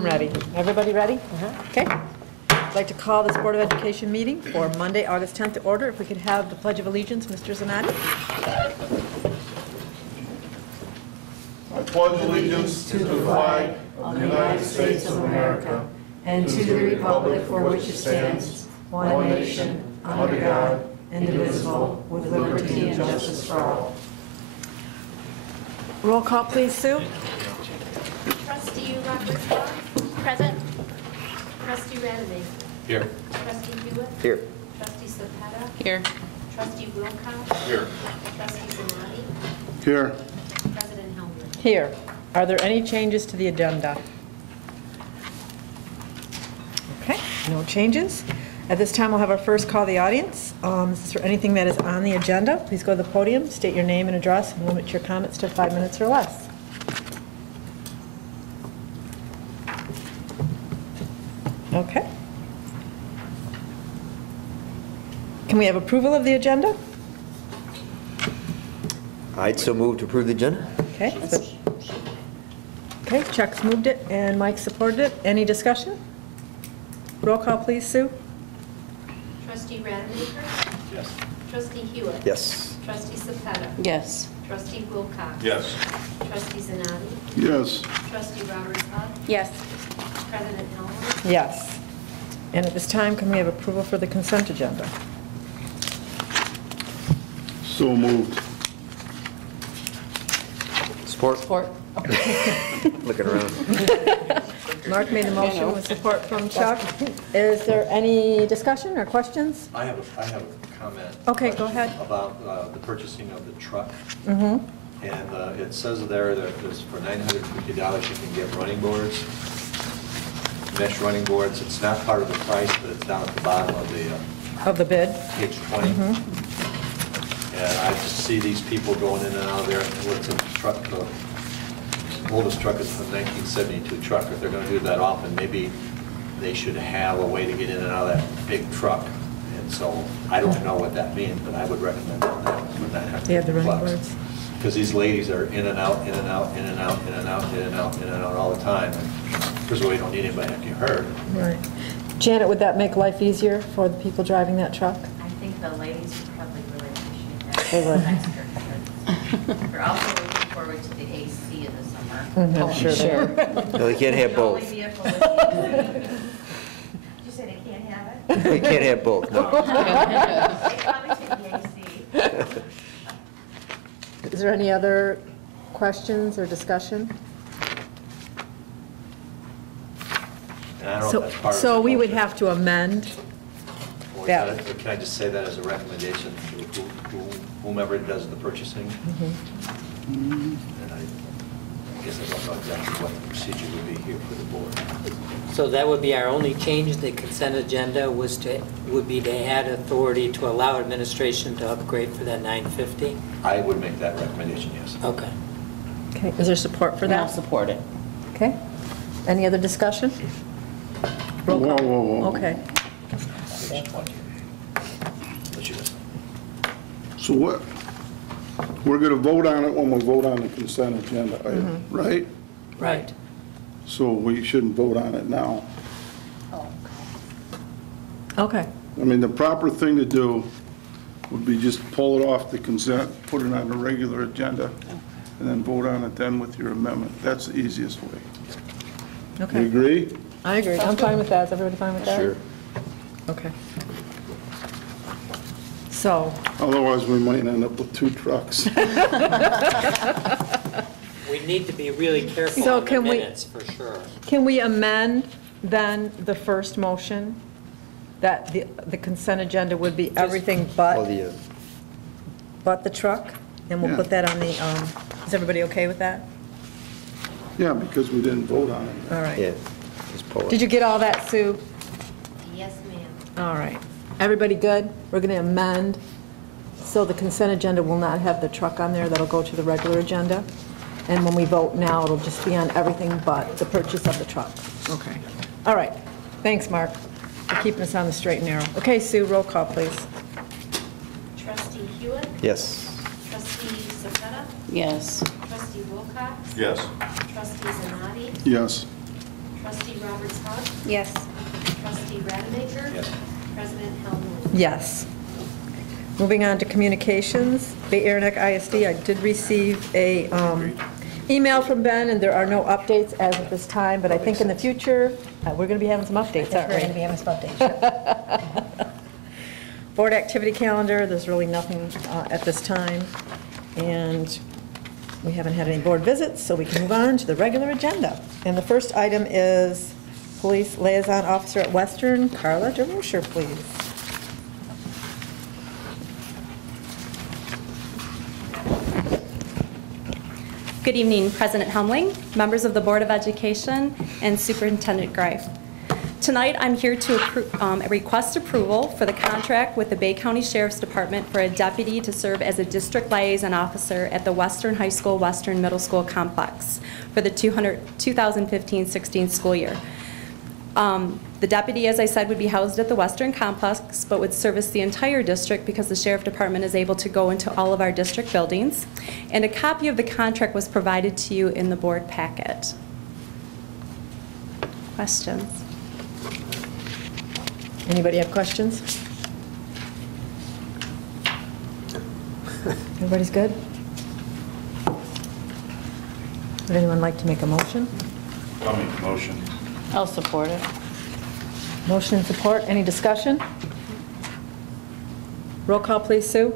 I'm ready. Everybody ready? Okay. I'd like to call this Board of Education meeting for Monday, August 10th to order. If we could have the Pledge of Allegiance, Mr. Zanatti. I pledge allegiance to the flag of the United States of America and to the republic for which it stands, one nation, under God, indivisible, with liberty and justice for all. Roll call, please, Sue. Trustee Roberts-Hall. Present. Trustee Rademacher. Here. Trustee Hewitt. Here. Trustee Cepeda. Here. Trustee Wilcox. Here. Trustee Zanatti. Here. President Helmer. Here. Are there any changes to the agenda? Okay, no changes. At this time, we'll have our first call the audience. Is there anything that is on the agenda? Please go to the podium, state your name and address, and limit your comments to 5 minutes or less. Okay. Can we have approval of the agenda? I'd so move to approve the agenda. Okay. Okay, Chuck's moved it and Mike supported it. Any discussion? Roll call, please, Sue. Trustee Rademacher. Yes. Trustee Hewitt. Yes. Trustee Cepeda. Yes. Trustee Wilcox. Yes. Trustee Zanatti. Yes. Trustee Roberts-Hall. Yes. President Helmer. Yes. And at this time, can we have approval for the consent agenda? So moved. Support. Support. Looking around. Mark made the motion with support from Chuck. Is there any discussion or questions? I have a comment. Okay, go ahead. About the purchasing of the truck. Mm-hmm. And it says there that there's for $950 you can get running boards, mesh running boards. It's not part of the price, but it's down at the bottom of the Of the bid? page 20. And I just see these people going in and out of there. What's a truck? The oldest truck is from 1972 truck. If they're going to do that often, maybe they should have a way to get in and out of that big truck. And so I don't know what that means, but I would recommend that for $900. They have the running boards? Because these ladies are in and out, in and out, in and out, in and out, in and out, in and out all the time. And first of all, you don't need anybody to get hurt. Right. Janet, would that make life easier for the people driving that truck? I think the ladies would probably really appreciate that. They would. Extra. We're also looking forward to the AC in the summer. I'm sure they are. No, they can't have The only both. vehicle with AC. Did you say they can't have it? They can't have both, no. They probably take the AC. Is there any other questions or discussion? And I don't know if that's part of So the we would motion. have to amend Or that. or can I just say that as a recommendation to whomever does the purchasing? And I guess I don't know exactly what the procedure would be here for the board. So that would be our only change, the consent agenda would be to add authority to allow administration to upgrade for that 950? I would make that recommendation, yes. Okay. Okay, is there support for I'll that? support it. Okay. Any other discussion? Roll Whoa, call. whoa, whoa. Okay. Page 20. Let you listen. So what, we're going to vote on it when we vote on the consent agenda, right? Right. So we shouldn't vote on it now. Okay. I mean, the proper thing to do would be just pull it off the consent, put it on the regular agenda, and then vote on it then with your amendment. That's the easiest way. You Okay. agree? I agree. I'm fine with that. Is everybody fine with that? Sure. Okay. So, Otherwise, we might end up with 2 trucks. We need to be really careful So on the can we- minutes, for sure. can we amend then the first motion? That the consent agenda would be everything Well, but the truck? And we'll Yeah. put that on the, is everybody okay with that? Yeah, because we didn't vote on it. All right. yeah, just pull Did it. you get all that, Sue? Yes, ma'am. All right. Everybody good? We're going to amend, so the consent agenda will not have the truck on there. That'll go to the regular agenda. And when we vote now, it'll just be on everything but the purchase of the truck. Okay. All right. Thanks, Mark, for keeping us on the straight and narrow. Okay, Sue, roll call, please. Trustee Hewitt. Yes. Trustee Cepeda. Yes. Trustee Wilcox. Yes. Trustee Zanatti. Yes. Trustee Roberts Hug. Yes. Trustee Rademacher. Yes. President Hellman. Yes. Moving on to communications, Bay Area Neck ISD, I did receive a email from Ben, and there are no updates as of this time, but I think in the future, we're going to be having some updates, aren't we? We're going to be having some updates. Board activity calendar, there's really nothing at this time, and we haven't had any board visits, so we can move on to the regular agenda. And the first item is Police Liaison Officer at Western, Carla DeRusher, please. Good evening, President Helmling, members of the Board of Education, and Superintendent Greif. Tonight, I'm here to request approval for the contract with the Bay County Sheriff's Department for a deputy to serve as a district liaison officer at the Western High School, Western Middle School complex for the 2015-16 school year. The deputy, as I said, would be housed at the Western complex, but would service the entire district because the Sheriff Department is able to go into all of our district buildings. And a copy of the contract was provided to you in the board packet. Questions? Anybody have questions? Everybody's good? Would anyone like to make a motion? I'll make a motion. I'll support it. Motion and support, any discussion? Roll call, please, Sue.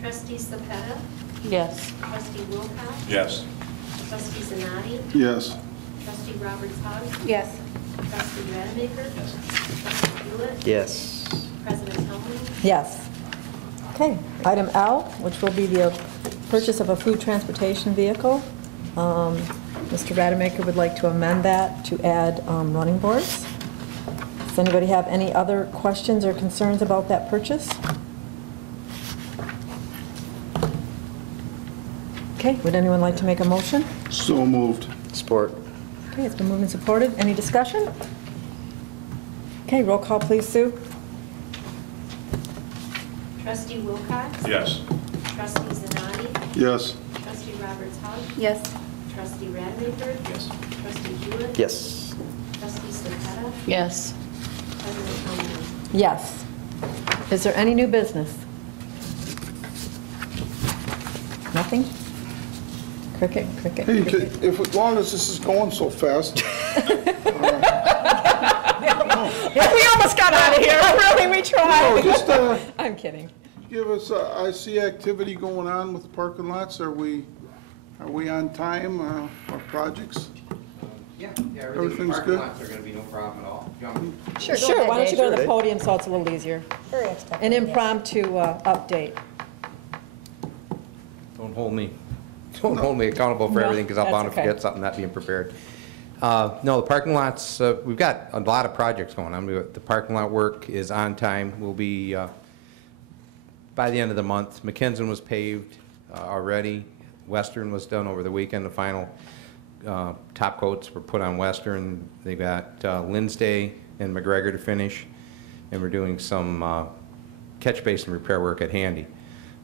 Trustee Cepeda. Yes. Trustee Wilcox. Yes. Trustee Zanati. Yes. Trustee Roberts Hug. Yes. Trustee Rademacher. Yes. Trustee Hewitt. Yes. President Hellman. Yes. Okay, item L, which will be the purchase of a food transportation vehicle. Mr. Rademacher would like to amend that to add running boards. Does anybody have any other questions or concerns about that purchase? Okay, would anyone like to make a motion? So moved. Support. Okay, it's been moved and supported. Any discussion? Okay, roll call, please, Sue. Trustee Wilcox. Yes. Trustee Zanati. Yes. Trustee Roberts Hug. Yes. Trustee Rademacher. Yes. Trustee Hewitt. Yes. Trustee Cepeda. Yes. President Hellman. Yes. Is there any new business? Nothing? Cricket, cricket, Hey, cricket. if, as long as this is going so fast, We almost got out of here, really, we no, tried. just I'm kidding. give us, I see activity going on with the parking lots. Are we on time, our projects? Yeah, Everything's parking good? lots are gonna be no problem at all. You want me- Sure, why don't you go to the Sure. podium so it's a little easier? An impromptu update. Don't hold me accountable for No, everything, because I'm that's bound to okay. forget something, not being prepared. No, the parking lots, we've got a lot of projects going on. The parking lot work is on time. We'll be, by the end of the month, McKinson was paved already. Western was done over the weekend. The final top coats were put on Western. They got Lindsay and McGregor to finish, and we're doing some catch basin repair work at Handy.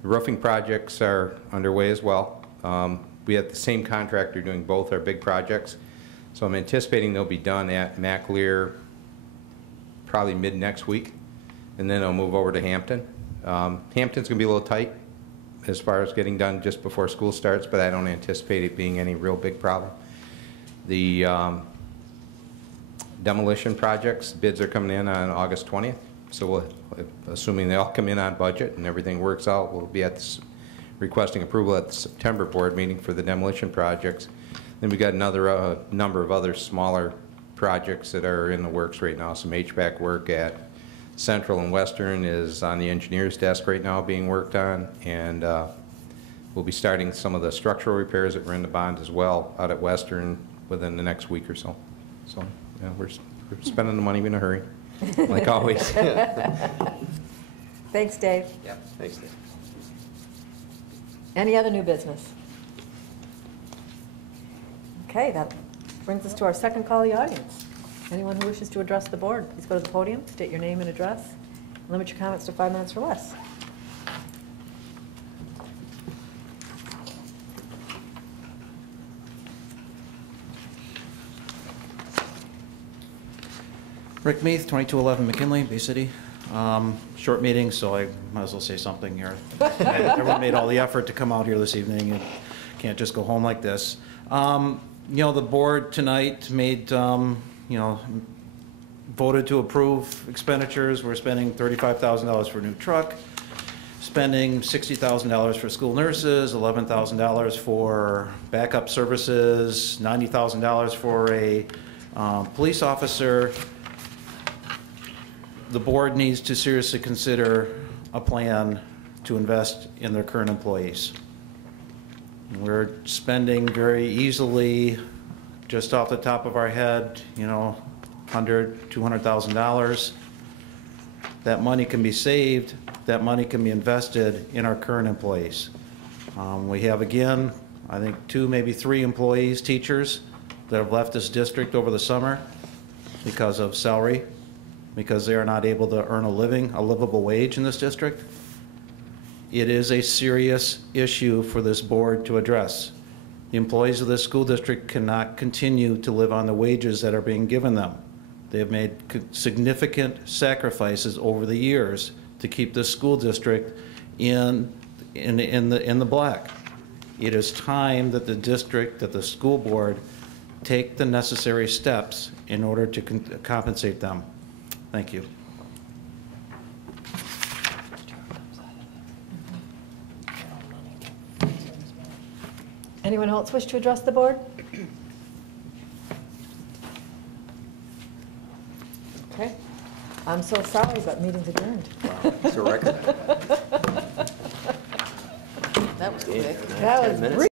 The roofing projects are underway as well. We have the same contractor doing both our big projects, so I'm anticipating they'll be done at McLear probably mid next week, and then I'll move over to Hampton. Hampton's going to be a little tight as far as getting done just before school starts, but I don't anticipate it being any real big problem. The demolition projects, bids are coming in on August 20th, so we'll, assuming they all come in on budget and everything works out, we'll be requesting approval at the September board meeting for the demolition projects. Then we got another number of other smaller projects that are in the works right now. Some HVAC work at Central and Western is on the engineer's desk right now being worked on, and we'll be starting some of the structural repairs that were in the bond as well out at Western within the next week or so. So yeah, we're spending the money in a hurry, like always. Thanks, Dave. Yeah. Thanks, Dave. Any other new business? Okay, that brings us to our second call of the audience. Anyone who wishes to address the board, please go to the podium, state your name and address. Limit your comments to 5 minutes or less. Rick Meath, 2211 McKinley, Bay City. Short meeting, so I might as well say something here. Everyone made all the effort to come out here this evening and can't just go home like this. You know, the board tonight made, you know, voted to approve expenditures. We're spending $35,000 for a new truck, spending $60,000 for school nurses, $11,000 for backup services, $90,000 for a police officer. The board needs to seriously consider a plan to invest in their current employees. We're spending very easily, just off the top of our head, you know, $100,000, $200,000. That money can be saved. That money can be invested in our current employees. We have, again, I think 2, maybe 3 employees, teachers, that have left this district over the summer because of salary, because they are not able to earn a livable wage in this district. It is a serious issue for this board to address. The employees of this school district cannot continue to live on the wages that are being given them. They have made significant sacrifices over the years to keep this school district in the black. It is time that the district, that the school board, take the necessary steps in order to compensate them. Thank you. Anyone else wish to address the board? Okay. I'm so sorry, but meeting's adjourned. It's a record. That was quick. That was brief.